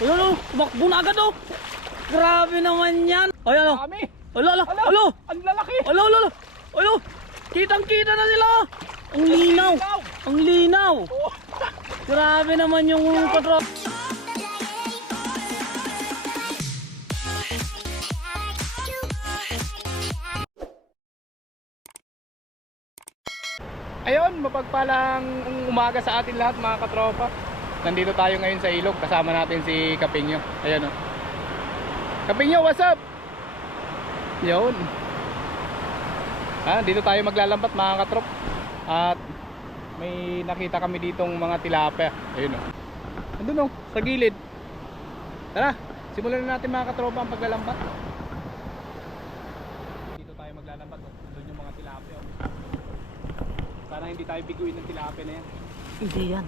Ayun o, tumakbo na agad o. Grabe naman yan. Ayun o. Dami. Alo. Ang lalaki. Alo. Kitang-kita na sila. Ang linaw. Ang linaw. Oh. Grabe naman yung katrop. Ayun, mapagpalang umaga sa atin lahat mga katropa. Nandito tayo ngayon sa ilog, kasama natin si Kapinyo. Ayun o. Kapinyo, what's up? Yun. Dito tayo maglalambat mga katrop. At may nakita kami ditong mga tilapia. Ayun o. Andun o, sa gilid. Tara, simulan na natin mga katropa ang paglalambat. Dito tayo maglalambat o. Andun yung mga tilapia o. Sana hindi tayo biguin ng tilapia na yan. Hindi yan.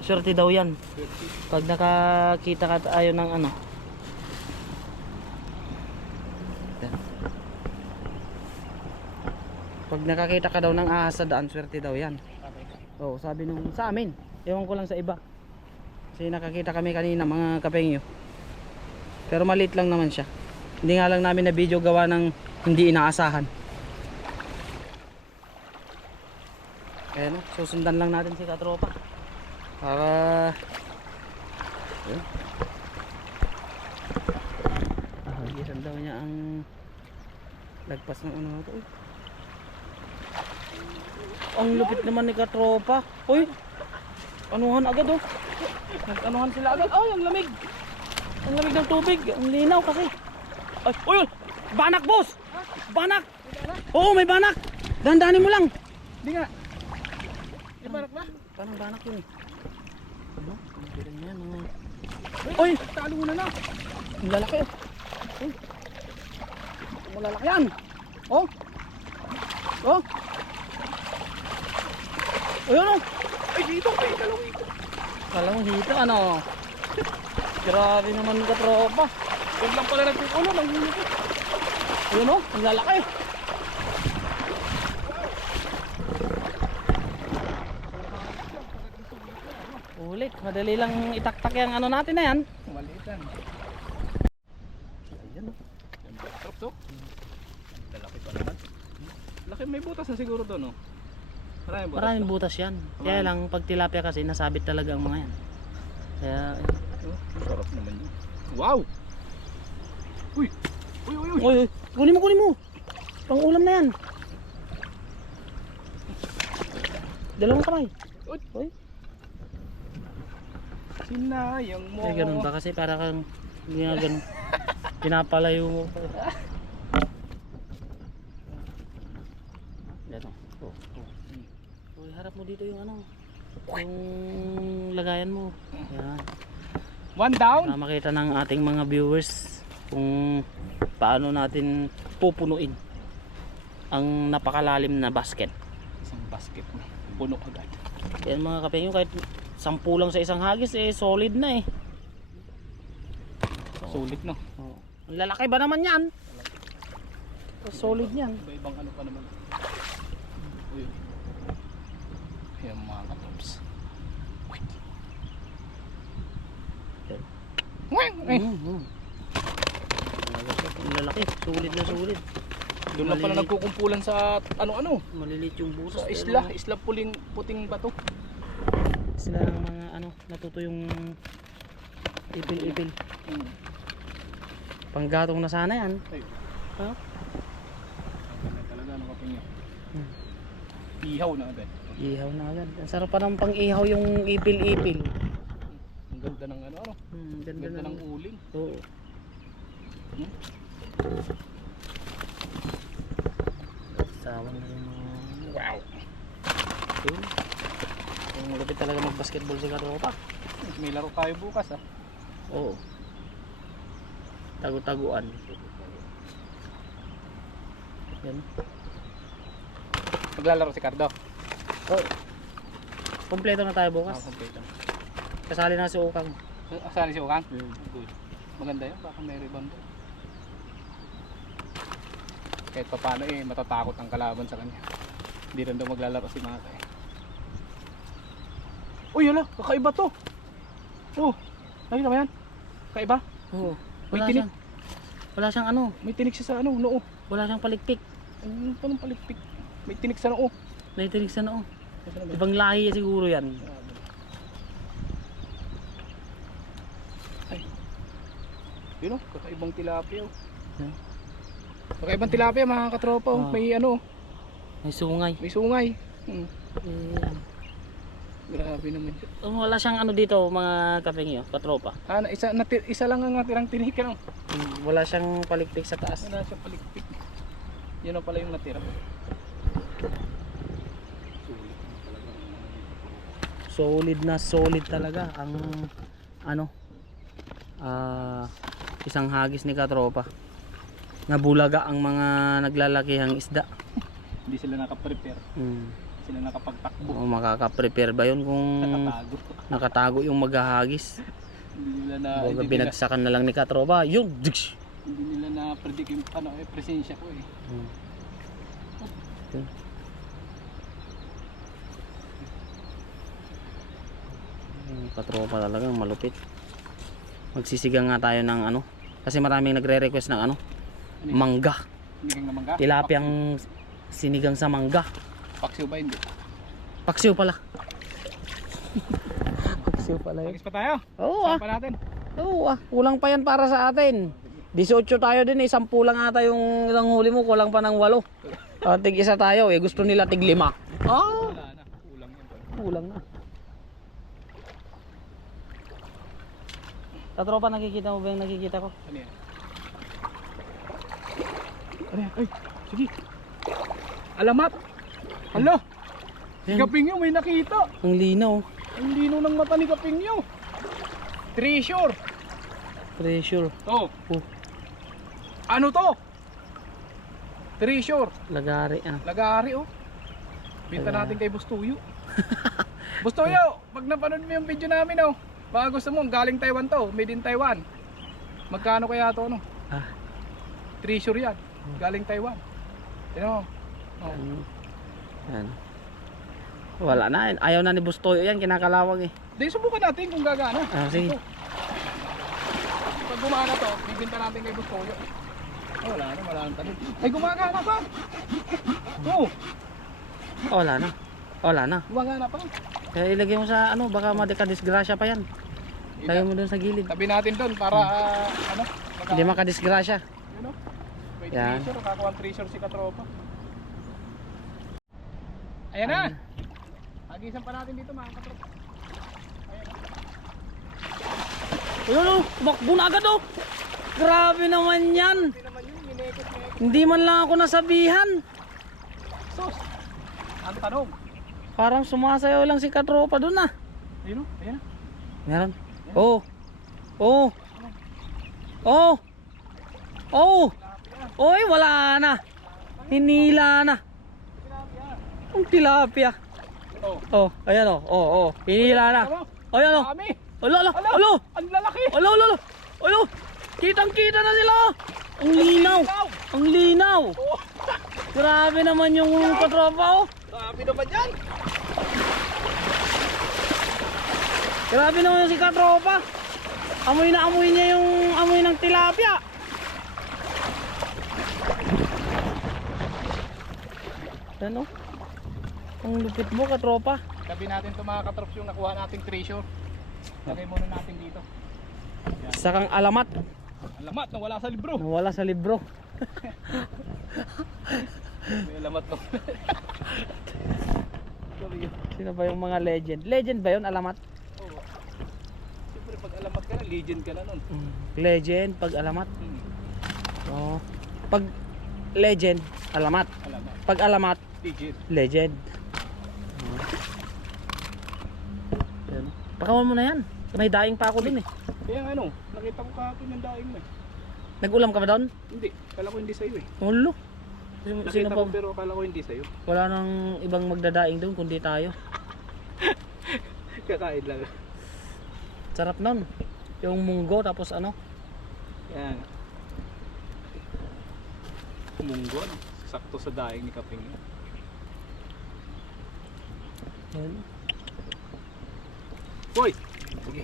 Swerte daw yan. Pag nakakita ka tayo ng ano. Pag nakakita ka daw ng ahas sa daan, swerte daw yan. Oo, sabi nung sa amin. Ewan ko lang sa iba. Kasi nakakita kami kanina mga kapengyo. Pero maliit lang naman siya. Hindi nga lang namin na video gawa ng hindi inaasahan. Ayan o, susundan lang natin si katropa. Para gisan daw niya ang lagpas ng ano na ito. Ang lupit naman ni katropa. Uy, anuhan agad oh. Nag-anuhan sila agad. Ay, ang lamig. Ang lamig ng tubig. Ang linaw kasi. Ay, uy, banak boss. Banak. Oo, may banak. Dandanin mo lang. Hindi nga. May banak ba? Parang banak yun eh. Ano? Ang bilang yan mga... Uy! Talo mo na. Ang lalaki oh. Uy! Ang lalaki yan! Oh! Oh! Ayun oh! Ay, dito kayo. Dalawang ito. Kalawang hito ano? Grabe naman ka tropa. Huwag lang pala nagpupulo. Ang huli ko. Ayun oh! Ang lalaki! Ulit, madali lang itaktak yung ano natin na yan. Malitan. Ayan oh. Trap to. Lalaki pa naman. Laki, may butas na siguro doon, no? Maraming butas yan. Kaya lang pag tilapia kasi nasabit talaga ang mga yan. Kaya Sarap naman yun. Wow! Uy! Uy, kunin mo. Pang ulam na yan. Dalawang kamay. Uy. Sinayang mo. Eh ganun ba kasi para kang hindi nga ganun. Pinapalayo mo. Yan o. Uy, harap mo dito yung ano. Yung lagayan mo. Yan. One down. Para makita ng ating mga viewers kung paano natin pupunuin ang napakalalim na basket. Isang basket na. Puno agad. Yan mga kapengyo, kahit 10 lang sa isang hagis eh solid na eh. Sulit, no? Oh. Ang lalaki ba naman yan? Solid yan. Iba-ibang ano pa naman. Uy. Ayan mga katops. Ang lalaki, solid na solid. Doon lang pala nagkukumpulan sa ano-ano. Maliliit yung butas. Sa isla puting bato. Sila ng mga ano, natuto yung ipil-ipil. Panggatong na sana yan. Ay. Oh. Ang talaga ano kapinyo. Ihaw na agad. Ihaw na agad. Ang sarap pa ng pang-ihaw yung ipil-ipil. Ang ganda ng ano. Ganda ng uling. Oo. Sawa na yung mga... Wow. Yun. Yung malapit talaga mag-basketball si katropa. May laro tayo bukas ah. Oo. Tagu-taguan. Yan. Maglalaro si Cardo. Oh. Kompleto na tayo bukas. Kompleto. Kasali na si Ukang. Asali si Ukang? Good. Maganda yun. Baka may rebound doon. Kahit pa paano eh, matatakot ang kalaban sa kanya. Hindi rin daw maglalaro si Mata eh. Uy, hala, kakaiba to. Oh, Nakita mo yan? Kaiba? Oo. May Wala tinik. siyang, wala siyang ano, May tinik siya sa ano, noo. wala siyang palikpik. Ano pa nung palikpik? May tinik sa noo. Naitinig sa noo. Nasaan ba? Ibang lahi siguro yan. Ay. Yun o, kakaibang tilapia o. Hmm. Kakaibang tilapia mga katropa o. Ah. May ano, May sungay. may sungay. Eh, Grabe naman. wala siyang ano dito mga kapingyo, katropa. Isa lang ang natirang tinik ano. Wala siyang palikpik sa taas. Wala siya palikpik. Yun na pala yung natira. Solid talaga ang ano isang hagis ni katropa. Nabulaga ang mga naglalakihang isda. Hindi sila nakaprepare. Hindi sila nakapagtakbo. O makaka-prepare ba yun kung Nakatago. nakatago yung maghahagis? Hindi nila na Baga binagsakan na lang ni katropa. Yung digs. hindi nila na predict yung ano presensya ko eh. Yun. Yung katropa talagang malupit. Magsisigang nga tayo ng ano kasi maraming nagre-request ng ano mangga. Sinigang na mangga. Tilapiyang sinigang sa mangga. Paksiw ba hindi? Paksiw pala. Paksiw pala yun. Tagis pa tayo. Oo Saan pa natin? Oo kulang pa yan para sa atin. 18 tayo din 10 lang ata yung ilang huli mo, kulang pa ng 8. Tig isa tayo gusto nila tig 5. Wala na. Kulang yan. Kulang na. Katropa, nakikita mo ba yung nakikita ko? Ano yan? Ano yan? Ay, sige. Alamat. Hala. Si Yan. Kapingyo may nakita. Ang linaw. Ang lino ng mata ni Kapingyo. Treasure. Treasure. Oh. Oh, Ano to? Treasure. lagari Lagari oh. Binta natin kay Bustuyo. Bustuyo, pag napanood mo yung video namin oh. Baka gusto mo, galing Taiwan to, made in Taiwan. Magkano kaya to no? Ah. Treasure yan. Galing Taiwan. Tignan mo. Oh. Yan. Wala na. Ayaw na ni Bustoyo yan. Kinakalawag eh. Di subukan natin kung gagana. Sige. Ito. Pag gumana to, bibinta natin kay Bustoyo. Oh, wala nang tanim. Ay, gumagana pa. Oh, Wala na. Wala na. gumagana pa. Kaya ilagay mo sa ano. Baka madikadisgrasya pa yan. Lagay mo doon sa gilid. Tabi natin doon para ano? Hindi makadisgrasya. You know? May Yan. treasure, kakakuha treasure si Katropa. Ayan na. Agisan pa natin dito mga Katropa. Ayan na. Ayun tumakbo na agad oh. Grabe naman yan. Hindi naman yun, minekot-mekot. Hindi man lang ako nasabihan. Sus! Ang tanong. Parang sumasayaw lang si katropa doon ah. Ayun o, ayan na. Meron. Oh. Oh. Oh. Oh. Oy, wala na. Hinila na. Ang tilapia. Oh. Oh, ayan oh. Oh, oh. Hinila na. Oh, ayan oh. Dami! Alo, alo, Alo! alo. Ang lalaki! Alo, alo, alo. Alo. Kitang-kita na sila. Ang linaw. Ang linaw. Oh. Grabe naman yung katropa oh. Grabe naman yan! Grabe naman si katropa. Amoy na amoy niya yung amoy ng tilapia. Ano? Ang lupit mo katropa. Tabi natin ito mga katrops yung nakuha nating treasure. Lagay muna natin dito. Isa kang alamat. Alamat, nawala sa libro. Nawala sa libro. May alamat ko. Sino ba yung mga legend? Legend ba yun? Alamat? Oo. Siyempre pag alamat ka na, legend ka na nun. Legend, pag alamat. Oh. Pag legend, alamat. Alamat. Pag alamat, Legend. legend. Yan. Pakawan mo na yan. May daing pa ako dun eh. Kaya ano, nakita ko kahapon ng daing mo eh. Nag-ulam ka ba doon? Hindi, kala ko hindi sa'yo eh. Ulo. Sino Nakita pa? ko pero kala ko hindi sa'yo. Wala nang ibang magdadaing doon kundi tayo. Kakain lang. Sarap nun. Yung munggo tapos ano? Yan. Munggon. Sakto sa daing ni Kaping. Yan. Hoy! Sige.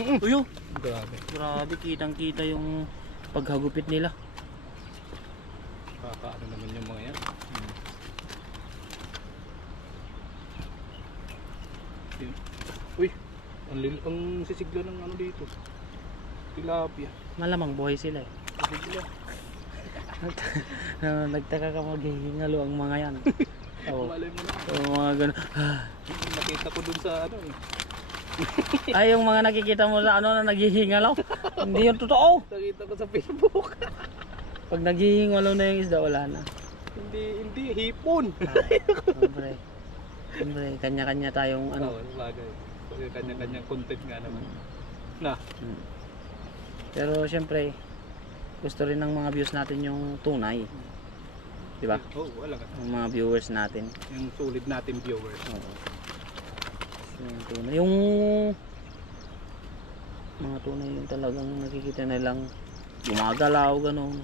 Uyo, Grabe. grabe, kitang-kita yung paghagupit nila. Kakaano naman yung mga yan. Yun. Uy, ang sisigla ng ano dito. Tilapia. Malamang buhay sila eh. Sisigla. Nagtaka ka maghihingalo ang mga yan. Oo. Malay mo na. Yung mga gano'n. Nakita ko dun sa ano eh. Ay, yung mga nakikita mo sa ano na naghihingalaw. Hindi yun totoo. Nakita ko sa Facebook. Pag naghihingalaw na yung isda, wala na. Hindi, hipon. Siyempre. Siyempre, kanya-kanya tayong ano. Oo, bagay. Kasi kanya-kanyang content nga naman. Na. Pero siyempre, gusto rin ng mga views natin yung tunay. Di ba? Oo, wala ka. Yung mga viewers natin. Yung solid natin viewers. Oo. Yung tunay. Yung mga tunay yung talagang nakikita nilang gumagalaw, gano'n.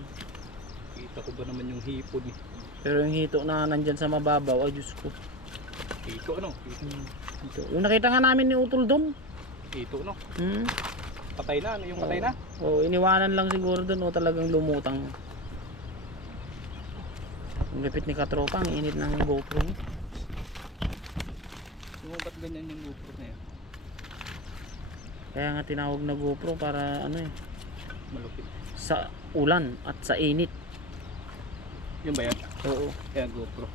Kita ko ba naman yung hipon eh. Pero yung hito na nandyan sa mababaw, ay Diyos ko. Hito ano? Hito. Yung nakita nga namin ni Utol doon. Hito no? Hmm? Patay na, ano yung patay na? Oo, iniwanan lang siguro doon o talagang lumutang. Ang lipit ni Katropa, ang init ng GoPro niya. Yung ba't ganyan yung GoPro na yan? Kaya nga tinawag na GoPro para ano eh, Malupit. sa ulan at sa init. Yun ba yan? Oo. Kaya GoPro.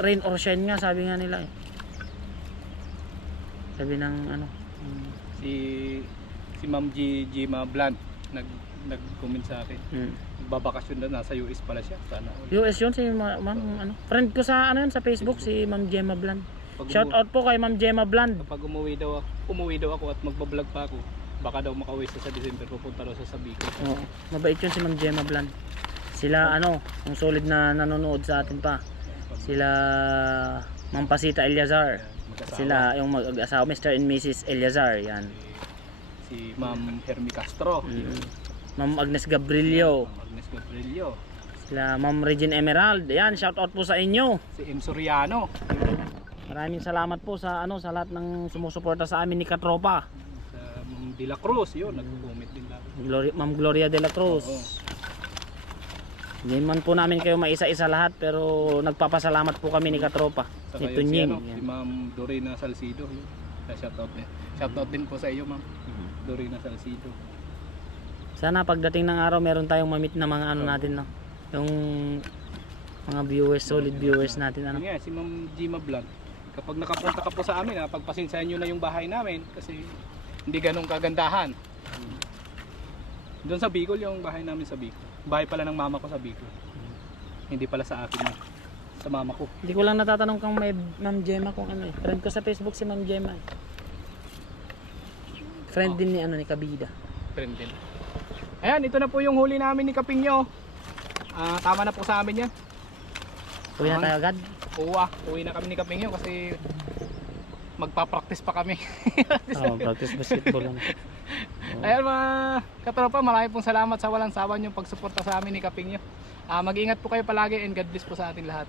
Rain or shine nga sabi nga nila eh. Sabi ng ano. Si Ma'am Gima Bland nag-comment sa akin. Babakasyon na nasa US pala siya. Sana all. US yun si ma'am ano. Friend ko sa ano yun sa Facebook si Ma'am Gemma Bland. Pag Shout out po kay Ma'am Gemma Bland. Kapag umuwi daw ako at magbablog pa ako, baka daw makauwi sa December, pupunta daw sa Bicol. Oo. Mabait yun si Ma'am Gemma Bland. Sila ano, ang solid na nanonood sa atin pa. Sila Ma'am Pasita Eliazar. Mag-asawa. Sila yung mag-asawa Mr. and Mrs. Eliazar, yan. Si Ma'am Hermi Castro. Ma'am Agnes Gabrilio. Ma'am Agnes Gabrilio. Sila Ma'am Regine Emerald. Yan, shout out po sa inyo. Si M. Soriano. Maraming salamat po sa ano sa lahat ng sumusuporta sa amin ni Katropa. Sa Ma'am De La Cruz, yun, nag-comment din lang. Ma'am Gloria de la Cruz. Oo. Hindi man po namin kayo maisa-isa lahat pero nagpapasalamat po kami ni Katropa. Saka Si yun Tunying. si Ma'am Dorina Salcido. Yun. Shout out din. Shout out din po sa iyo, Ma'am. Dorina Salcido. Sana pagdating ng araw meron tayong mamit na mga ano natin no. Yung mga viewers, solid viewers natin ano. Yun nga, si Ma'am Gima Blanc. Kapag nakapunta ka po sa amin, pagpasensyahan nyo na yung bahay namin kasi hindi ganun kagandahan. Doon sa Bicol, yung bahay namin sa Bicol. Bahay pala ng mama ko sa Bicol. Hindi pala sa akin yun. Sa mama ko. Hindi ko lang natatanong kung may Ma'am Gemma kung ano eh. Friend ko sa Facebook si Ma'am Gemma. Friend din ni ano ni Kabida. Friend din. Ayan, ito na po yung huli namin ni Kapingyo. Tama na po sa amin yan. Uwi na tayo agad. Uwi na kami ni Kapingyo kasi magpa-practice pa kami. Oo, practice basketball ano. Ayan mga katropa, maraming pong salamat sa walang sawa yung pagsuporta sa amin ni Kapingyo. Mag-ingat po kayo palagi and God bless po sa atin lahat.